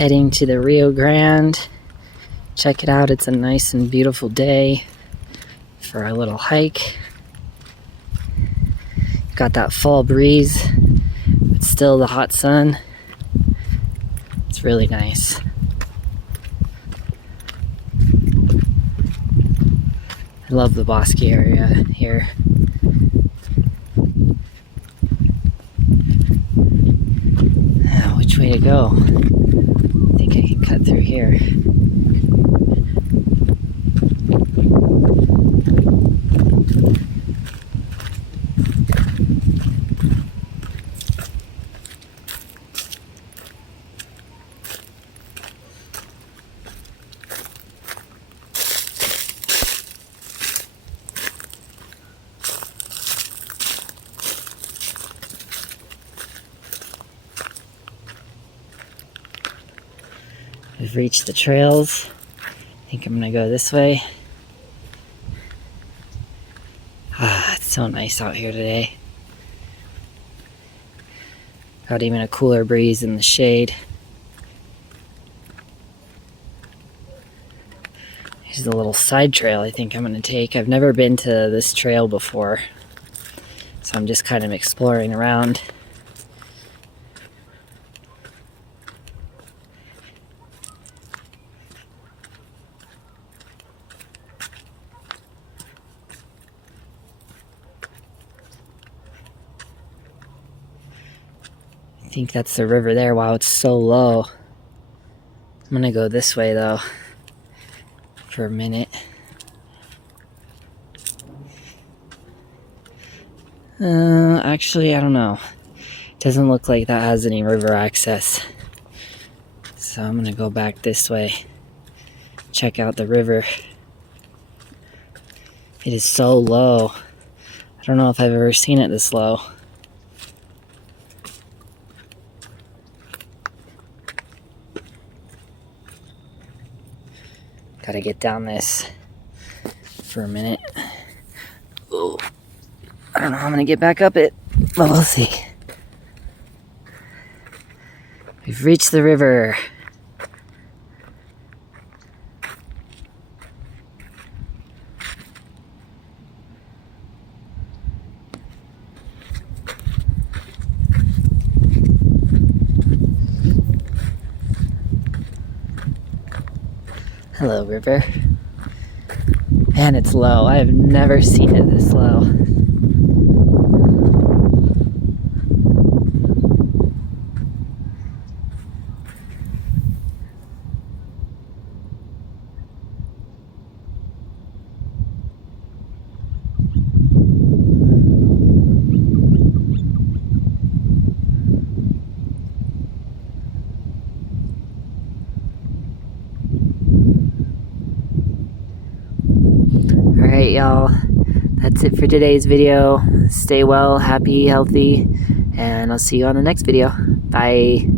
heading to the Rio Grande. Check it out, it's a nice and beautiful day for a little hike. Got that fall breeze, but still the hot sun. It's really nice. I love the Bosque area here. Which way to go? I think I can cut through here. We've reached the trails. I think I'm gonna go this way. It's so nice out here today. Got even a cooler breeze in the shade. Here's a little side trail I think I'm gonna take. I've never been to this trail before, so I'm just kind of exploring around. I think that's the river there. Wow, it's so low. I'm gonna go this way though for a minute. Actually, I don't know. It doesn't look like that has any river access. So I'm gonna go back this way. Check out the river. It is so low. I don't know if I've ever seen it this low. Gotta get down this for a minute. Ooh. I don't know how I'm gonna get back up it, but we'll see. We've reached the river. Hello, river. Man, it's low. I have never seen it this low. Alright, y'all, that's it for today's video. Stay well, happy, healthy, and I'll see you on the next video. Bye.